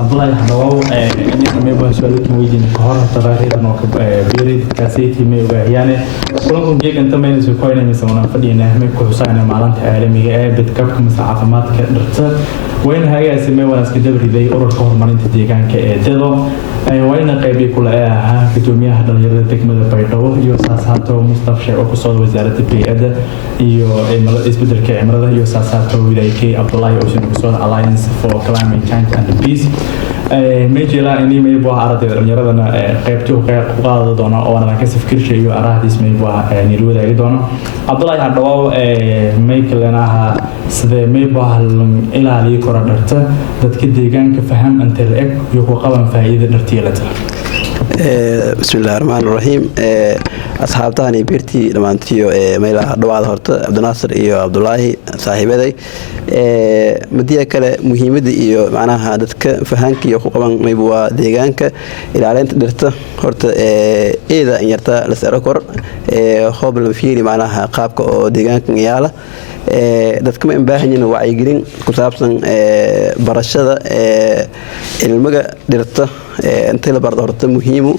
Abdullahi hadawaa inta meeba su'aalaadka weydiin ka hor taariikhda noo ka beerid kaasiti meeba yaane kulanku jeegan tamayna soo koynayna samana fadhiyana meeb ku xusayna maalinta caalamiga ee badqabka caafimaadka dhirta وين هاي اسمه وانا اسكدبري دي ururka horumarinta deegaanka ee dado wayna qayb ku leeyahay gudoomiyaha dhalinyarada degmada Baydhabo iyo saasato Mustafa Sheekh oo ku soo wasaaradda biyaha iyo isbedelka cimilada iyo saasato wiilaykay Abdullahi oo ku soo Alliance for Climate Change and Peace meejila inay meebo ardayda dhalinyaradana qaybtii u qaado doona oo ana ka fikirka iyo araahdiis meebo niil wadaagi doona Abdullahi hadawaa meeklanaha sidee meebo ilaaliyo korodharta dadka deegaanka faham inta la eg iyo ku qaban faa'iido dhartiilada bismillaahir rahmaanir rahiim asxaabtani beertii dhamaantiyo meelaha dhawaad horta Abdinaasir iyo Abdullaahi saaxiibaday madiya kale muhiimada iyo macnaha dadka fahanka iyo ku qaban meebo deegaanka ilaalinta dhirta horta eeda in yarta la saro kor hoob la fiiri macnaha qaabka oo deegaanka yaala dadka ma baahanyiin wacyigelin ku saabsan barashada ilmaga dhirta inta la bardo horta muhiimu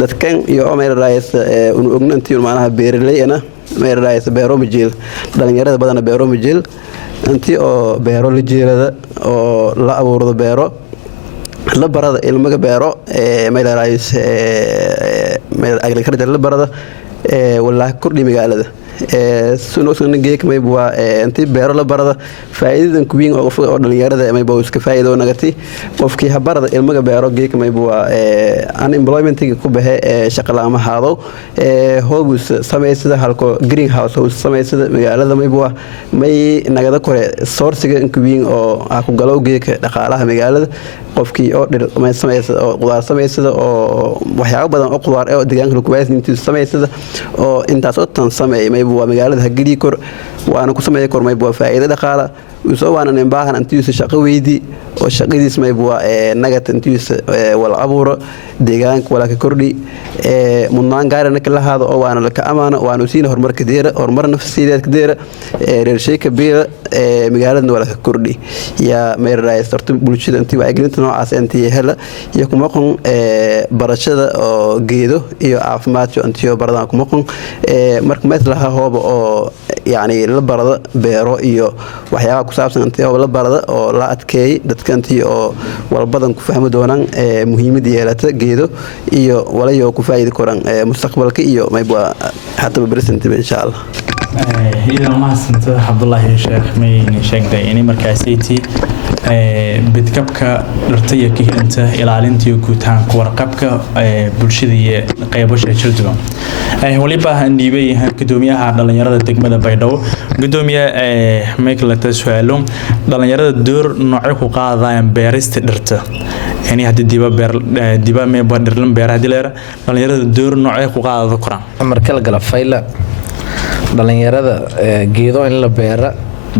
dadkan iyo Omar Raayis uu ognantii macnaha beeraleeyna Omar Raayis beero majil dhalinyarada badan beero majil intii oo beero la jeelada oo la abuurdo beero la barada ilmaga beero Omar Raayis agriculture la barada wallaahi kordhi magaalada suno geek may bua intii beero la barada faa'iidadan ku weyn oo qof oo dhalinyarada may buu iska faa'iido nagati qofkii habarada ilmaga beero geek may bua unemployment ku bahe shaqo la'aan haado hoogus sameysada halko greenhouse oo sameysada magaalada may bua may nagada kore sourciga ku weyn oo ku galow geek dhaqaalaha magaalada qofkii oo dhir ma sameysada oo qudaar sameysada oo waxyaabo badan oo qudaar oo deegaanka lagu waasnintii sameysada oo intaas oo tan sameeyay may buu magaalada hagili kor waana ku sameeyay kor may buu faa'iido dhaqaale soo waana in baahan intii shaqo weydii oo shaqadiis may buu nagad intii wal abuuro deegaanka wala ka kordhi mudnaan gaarana kala haado oo waana ka amaano waana siin horumarka deera horumar nafsiyeed deera reersheeka beera magaalada wala ka kordhi ya meeray sartu bulshada intii wacyigelinta noocaas intii hela iyo kuma qon barashada oo geedo iyo caafimaadka intii baradaan kuma qon marka meelaha hooba oo yaani la barada beero iyo waxyaabo ku saabsan intii la barada oo la adkeey dadka intii oo walbadan ku fahmi doonaan muhiimada yeelata geedo iyo walayo ku faa'iido koran mustaqbalka iyo mayba hatta present insha Allah إذا ما سنت عبد الله الشيخ مين شيخ ده يعني مركزيتي بدكبك رتيه كه أنت إلى علنتي وكتان كورقبك برشدي قيبوش شرجوا ولي بقى عندي بي كدومية على دلنيرة تجمد بيدو كدومية ميكل تسوالهم دلنيرة دور نوعك وقاعد بارست درته يعني هاد ديبا ما بدرلهم بيراديلر دلنيرة دور نوعك وقاعد ذكران مركل قلب فايلة dhalinyarada geedo in la beera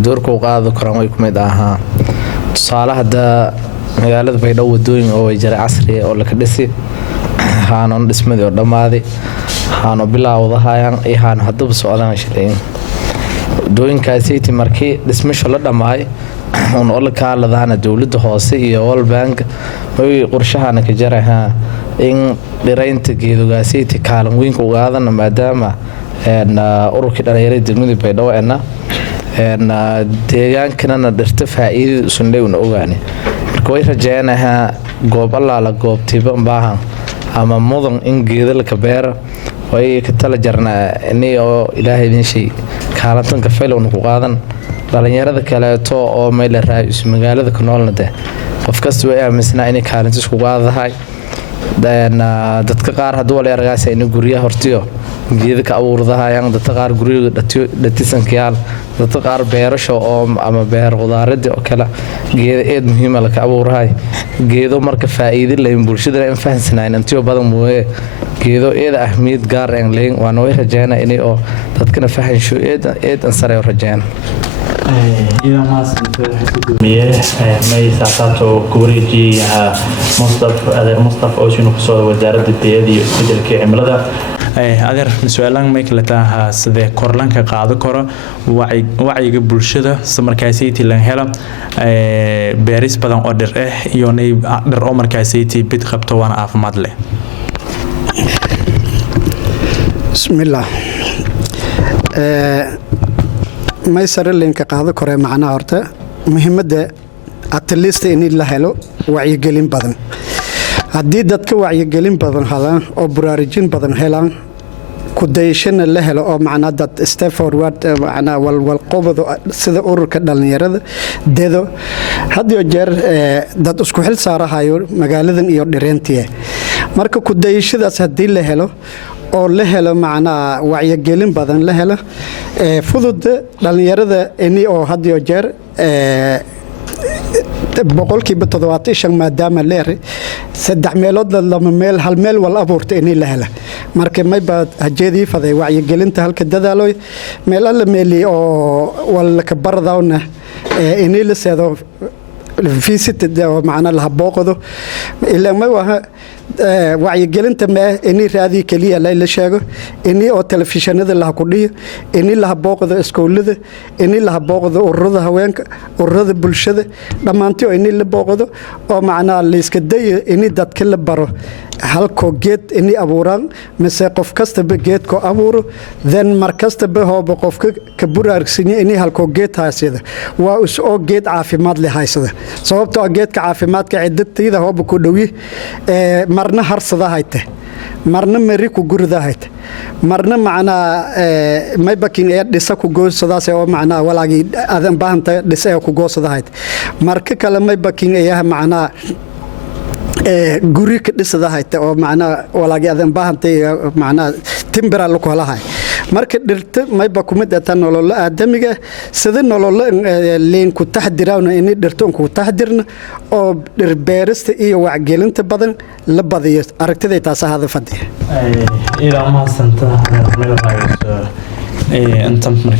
doorka uu qaado karaan way ku mid ahaa tusaale hada magaalada Baydhabo wadooyin oo ay jiray casri oo la ka dhisi haanon dhismadii oo dhamaaday haano bilaawdahayaan ay haan hadaba socdaan shaqeyn dooyinkaasi markii dhismasho la dhamaay oo la kaaladaana dawladda hoose iyo World Bank way qorshahana ka jaraha in dhiraynta geedogaasi kaalin weyn ku qaadana maadaama ururkii dhalinyarada degmada Baydhabo deegaankana dhirta faa'iido sundhay una ogaani marka way rajaynaha goob alla goobtiba baahan ama mudan in geedo la ka beero way ka tala jarnaa inay oo ilaahay idin shay kaalantan ka faylo ku qaadan dhalinyarada kale oo meel raayis magaalada ku noolnade qof kasta way aaminsanaa inay kaalantis ku qaadahay dadka qaar haduu wala argaas inay guriyaha hortiyo geedo ka abuurdahayaan dadka qaar guriga dhatisankiyaal dadka qaar beerasho oo ama beer qudaarada oo kala geedo eed muhiim ah la ka abuurahay geedo marka faa'iido leh bulshada in fahansanaan intii badan mooye geedo eed ahmiyad gaar ah leen waan way rajaynaa inay oo dadkana fahansho eed an sare rajayna إذا ما سنت مية ميسا ساتو كوريجي مصطفى أوشينو كسر وزارة البيئة وسيد الكعملة أدر سؤالان ميكلتها سده كورلان كقاعدة كورة وعي wacyiga bulshada markaasaytii lan hela beeris badan oo dhir iyo dhir oo markaasaytii bid qabto waana caafimaad leh. bismillah may sarilinka qaado kore macnaha horta muhiimadda at least in la helo wacyigelin badan haddii dadka wacyigelin badan hadaan oo baraarujin badan helaan ku dayashana la helo oo macnaha dad step forward macnaha wal qobado sida ururka dhalinyarada dedo hadiyo jeer dad isku xil saarahayo magaaladan iyo dhireentiye marka ku dayashadaas haddii la helo oo la helo macnaha wacyigelin badan la helo fudud dhalinyarada ini oo hadiyo jeer boqolkiiba 75 maadaama leeyahay 3 meelood lama meel hal meel wal abuurta in la helo marka may baad hajeedii faday wacyigelinta halka dadaaloy meel alla meeli oo wal ka bardawna in la seedo visit macna la booqdo ilaa ma waxa wacyigelinta ma inay raadi kaliya la sheego inay oo telefishinada la ku dhiyo inay la booqdo iskoolada inay la booqdo ururada haweenka ururada bulshada dhamaantii inay la booqdo oo macna la iska dayo inay dadka la baro halko geed inay abuuraan mise qof kasta geed ko abuuro then mar kasta hoobo qofka ka buraarsiin inay halko geed haasida waa oo geed caafimaad leh haysada sababtoo geedka caafimaadka cidadtayda hoobo ku dhawi marna harsada hayte marna mari ku gurida hayte marna macna may bakin ee dhisa ku goosadaas oo macna walaagi adan baahanta dhisa ku goosada hayte marka kale may bakin ee macna guri ka dhisada hayte oo macna walaagi adan baahantay macna timbira la kula hay marka dhirta may ba kumid ah nolol aadamiga sida nolol leen ku taxdirayna in dhirta ku taxdirna oo dhir beerista iyo wacgelinta badan la badiyo aragtida taas hada fadhi ila ma santa meel raayso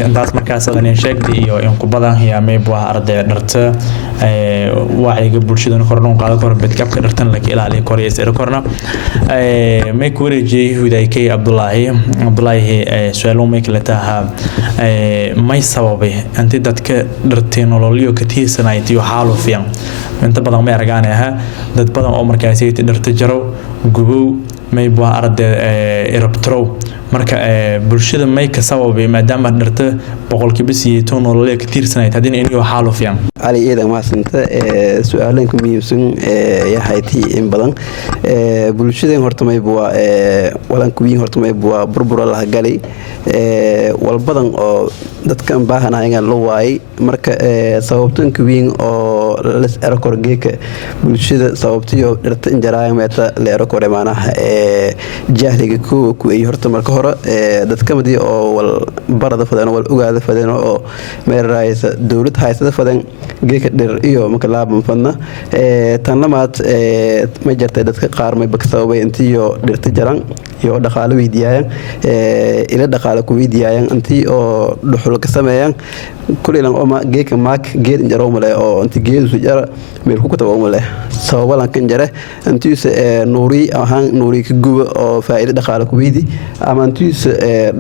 intaas markaas aan sheegay iyo in ku badan yaamay buu arday dharta wacyiga bulshada korno qaado kor bedkabka dhartan la ilaaliyo koreeyay korna may ku wareejiyay hudaykay Abdullaahi su'aalo may kala taha may sababay anti dadka dharteen nololiyo ka tiisanaytiyo xaalu fiican inta badan ma aragaanaha dad badan oo markaas ay dharta jaro gubow may buu arday erabtro marka bulshada may ka sababay maadaama dharta boqolkiiba 80 nololeed ka tiirsanay hadin inuu xaalu fiican ali eedan ma santa su'aalanku miibsan yahayti in badan bulshada horta may buu walan ku horta may buu burbura la galay wal badan oo dadkan baahanayaan loo waayay marka sababtan ku weyn oo la arkor geeka bulshada sababtiyo dharta injaraaya meeta la arkor maanaha jahliga ku ay horta marka hore dadka madii oo wal barada fadan wal ogaada fadan oo meel raaysa dawlad haysada fadan geeka dhir iyo marka laaban fadna tan lamaad ma jirtay dadka qaar may baksaabay intiyo dhirta jaran iyo dhaqaale weydiiyaan ila dhaqaale ku weydiiyaan intii oo dhuxul ka sameeyaan kulilan oo geeka maak geed injaro male oo intii geedu su jara meel ku tago male sababalan kan jare intii nuuri ka guba oo faa'iido dhaqaale ku weydi ama intii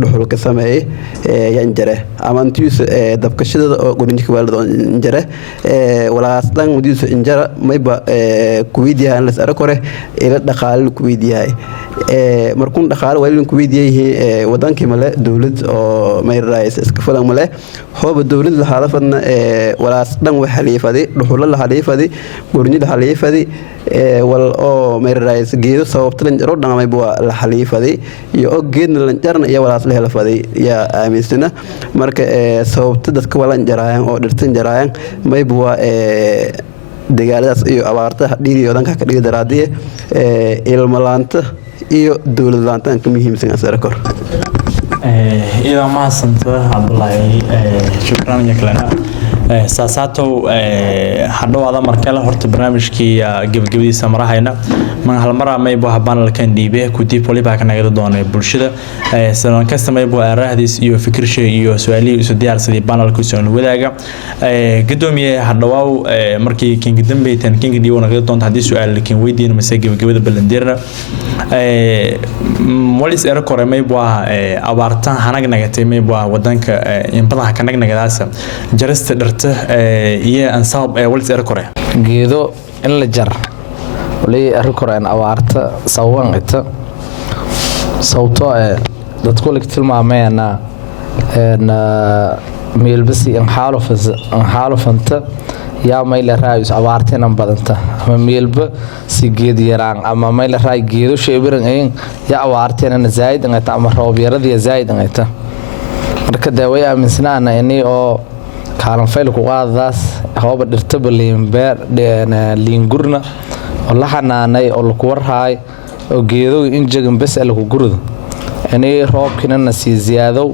dhuxul ka sameeyay yan jare ama intii dabkashada oo qorinka waalid jare walaas dhan mudiisu injara mayba ku weydiiyaan la sara kore ila dhaqaale ku weydiiyay markuu dhaqaale waalid ku weydiiyay wadankii male dawlad oo may raayis iska falan male hooba dawlad la hadafadna walaas dhan wax xaliifadi dhuxul la xaliifadi qorin la xaliifadi wal oo may raayis geedo sababta lan jaro dhamay buu la xaliifadi iyo geedna lan jarna iyo walaas la helafadi ya aaminsana marka sababta dadka walan jarayaan oo dhirtan jarayaan may buu dagaaladaas iyo abaarta dhiiriyo danka ka dhigi daraadiye ilmo laanta iyo dawlad laanta ka muhiimsan asar kor ila ma santa Abdullaahi shukran yaklana saasaatow hadhowaada markale horta barnaamijkii gabagabadiisa marahayna man hal mar maybo panelkan dhiibe ku dib waliba ka naga doonay bulshada sanan kasta maybo araahdiis iyo fikirshay iyo su'aalihi isu diyaarsaday panelku soo wadaaga gudoomiye hadhawaaw markii kinga dambeeytan kinga dhiibo naga doonta hadii su'aal laakiin weydiin ma gabagabada balandeerna walis erkore maybo abaartan hanag nagatay maybo wadanka in badan ka nagnagadaasa jarista dharta iyo aan sabab walis erkore geedo in la jar wali erkore aan abaarta sawan ita sawto dadku tilmaamayna meelbasi in xaalufanta yaa may la raayis abaartana badanta ama meelba si geed yaraan ama may la raay geedo sheebiran ay yaa abaartana zaid anga ama roob yarada zaid anga marka daaway aaminsanaana inay oo kaalan fayl ku qaadaas hooba dhirta baliin beer liin gurna oo la xanaanay oo la ku warhaay oo geedo in jagan bas la ku gurdo inay roobkina si ziyaado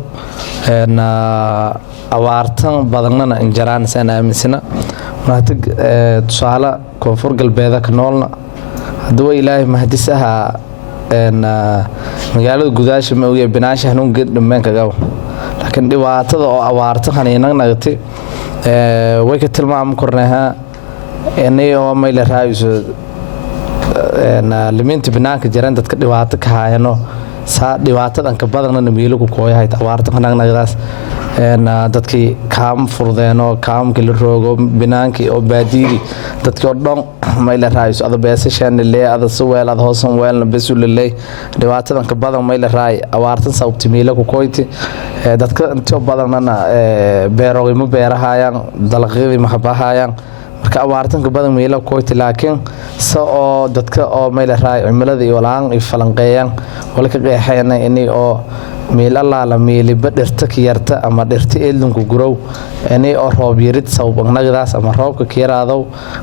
abaartan badanna in jaraan sana aaminsana marka tusaale koonfur galbeedka ka noolna haduu ilaahay mahdisaha magaalada gudaasha ma ogeey binaasha hanuun geed dhammaan kaga laakiin dhibaatada oo abaarta xaniinag nagtay way ka tilmaam kornaha inay oo may la raayso liminta binaanka jaran dadka dhibaato ka hayano saa dhibaatadan ka badanna meelo ku kooyahay abaarta xaniinag nagdaas dadkii kaam furdeeno kaamka la roogo binaankii oo baadiidi dadkii oo dhan may la raayso ada beesashan leey ada suweel ada hoosan weelna besul leey dhibaatadan ka badan may la raay abaartan sababti meelo ku kooyti dadka inta badanna beerooyimo beerahayaan dalaqyadii ma habahayaan marka abaartan ka badan meelo ku kooyti laakiin oo dadka oo may la raay cimilada iyo laan ay falanqeeyaan wala ka qeexayna inay oo meel alla la meeliba dhirta ka yarta ama dhirta eelinku gurow inay oo roob yarid sabab nagadaas ama roobka ka yaraado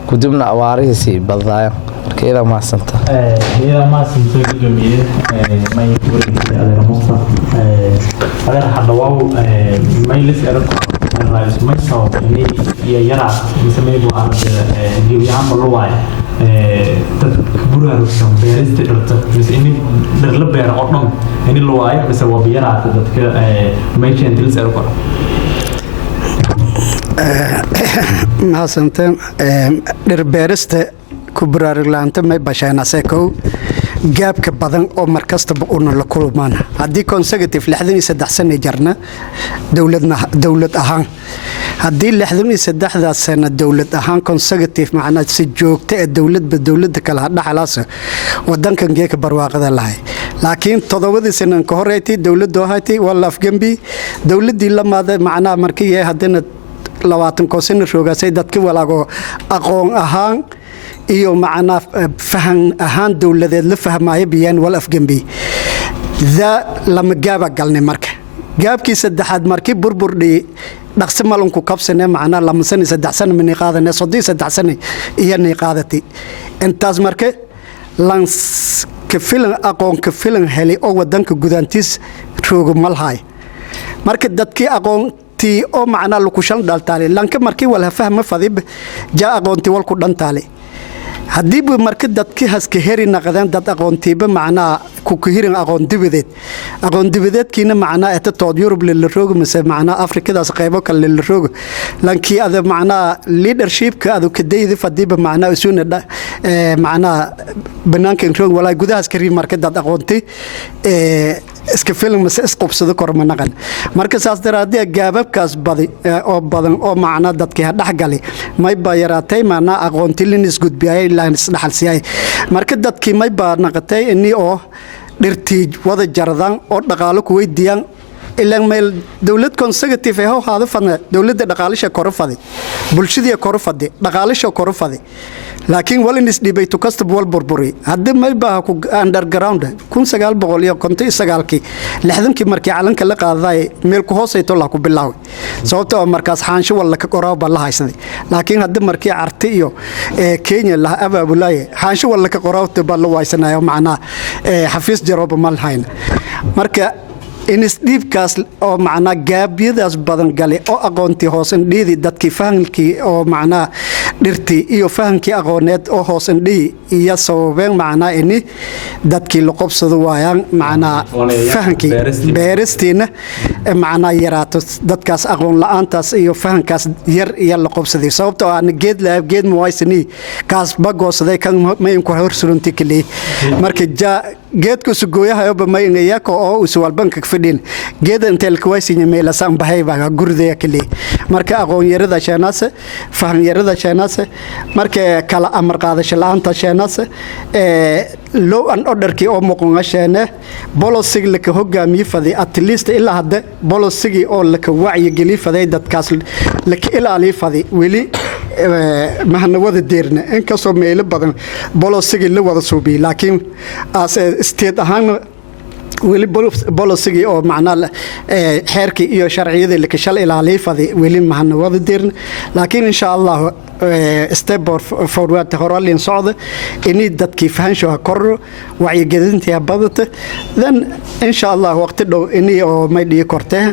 gudubna awaarihiisi badaya markeeda ma santa gudoomiye may wariga adeer Musa adeer hadawaaw may lis erko raayis may sabab inay yara misameeyo gibiyaan balwaay dad buraarsan beerista dhirta in dhir la beero oo dhan in loo waayo bas waa biyaraata dadka meeshan dilis erko ma santa dhir beerista ku buraarlaanta may bashaanase ko gaabka badan oo markastaba una la kulmaan hadii consecutive 63 sano jarna dawlad ahaan hadii 63 sano dawlad ahaan consecutive macna si joogto ee dawladda kala dhaxalaas wadankan geeka barwaaqada lahay laakiin 7 sano ka horeeyay dawladdu ahaatay wala afgambi dawladii lamaada macna markii ay hadana 20 sano roogasay dadkii walaago aqoon ahaan iyo macna fahan ahaan dawladeed la fahmaayo biyaan wal afgambi lama gaaba galnay marka gaabkii saddexaad markii burburdhi dhaqsi malunku kabsane macna lama sano 3 sano min qaadane 3 sano iyo qaadati intaas marka lans ka filan aqoon ka filan heli oo wadanka gudaantiis roogo malhay marka dadkii aqoonti oo macna lu ku shan daltaale lanka markii wala fahma fadib jaa aqoonti wal ku dhantaale hadii marka dadkii haska heri naqdaan dad aqoontiba macna ku hirin aqoon dibadeedkiina macna ee tood Yurub la roogo mise macna Afrikadaas qaybo kale la roogo lankii ada macna leadership-ka adu ka deeyay fadiba macna isuuna macna banaanka roog wala gudahaas kari marka dad aqoonti iska film mas isqobsado korma naqan marka saas daraadii gaababkaas badan oo macna dadkii dhaxgalay may bayaraatay macna aqoonti linis gudbiyay laan isdhaxalsiyay marka dadkii may baa naqatay inii oo dhirtii wada jaradan oo dhaqaale ku weydiiyaan ilaa meel dawlad consecutive ah oo hada fadna dawladda dhaqaalisha korofadi bulshada korofadi dhaqaalisha korofadi laakiin walin isdibay to kastab wal burburi hadda may baa ku underground 1959 60kii markii calanka la qaaday meel ku hoosayto la ku bilaaway sababtoo markaas xaansho wala ka qoraba la haysaday laakiin hadda markii arti iyo Kenya la abaabulay xaansho wala ka qorabta bal la waysanayo macna xafiis jaroob mal hayn marka inisdhiibkaas oo macnaa gaabiyadaas badan gale oo aqoontii hoosindhiidii dadkii fahamkii oo macnaa dhirtii iyo fahamkii aqooneed oo hoosindhii iyo sababeen macnaa ini dadkii la qobsado waayaan macnaa fahamkii beeristiina macnaa yaraato dadkaas aqoon la-aantaas iyo fahamkaas yar iyo la qobsaday sababtoo aan geed muwaysanii kaas bagoosaday kan maynku horsurunti kaliya marka geedka usugooyahayoba maynayako oo usuwalbanka fadhin geeda inteelka waysinya meelasaan bahaybaga gurdaya kaliya marka aqoon yarada sheenaase faham yarada sheenaase marka kala amar qaadasho la-aanta sheenaase low an orderkii oo muqunga sheene bolosig laka hogaamiye faday at least ilaa hadda bolosigii oo laka wacyigeli faday dadkaas laka ilaaliye faday weli mahna wada deerna inkastoo meelo badan bolosigii la wada suubiye laakiin state ahaan weli bolosigii oo macnaa xeerkii iyo sharciyadii laka shal ilaaliye faday weli mahna wada deerna laakiin insha allah step forward horalin socda inay dadkii fahanshaha korro wacyigelintii badata then insha allah waqti dhow inay oo may dhigi kortee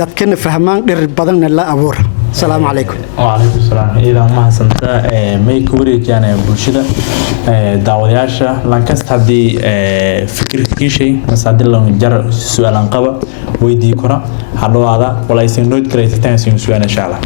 dadkana fahmaan dhir badanna la abuur السلام عليكم. وعليكم السلام. إذا ما سنت ما يكوري كان بوشدة دعوياشة لانكست هذه فكرة كيشي مساعد لهم جر سؤال انقبة ويدي كرة هذا ولا يسنود كريتين سؤال إن شاء الله.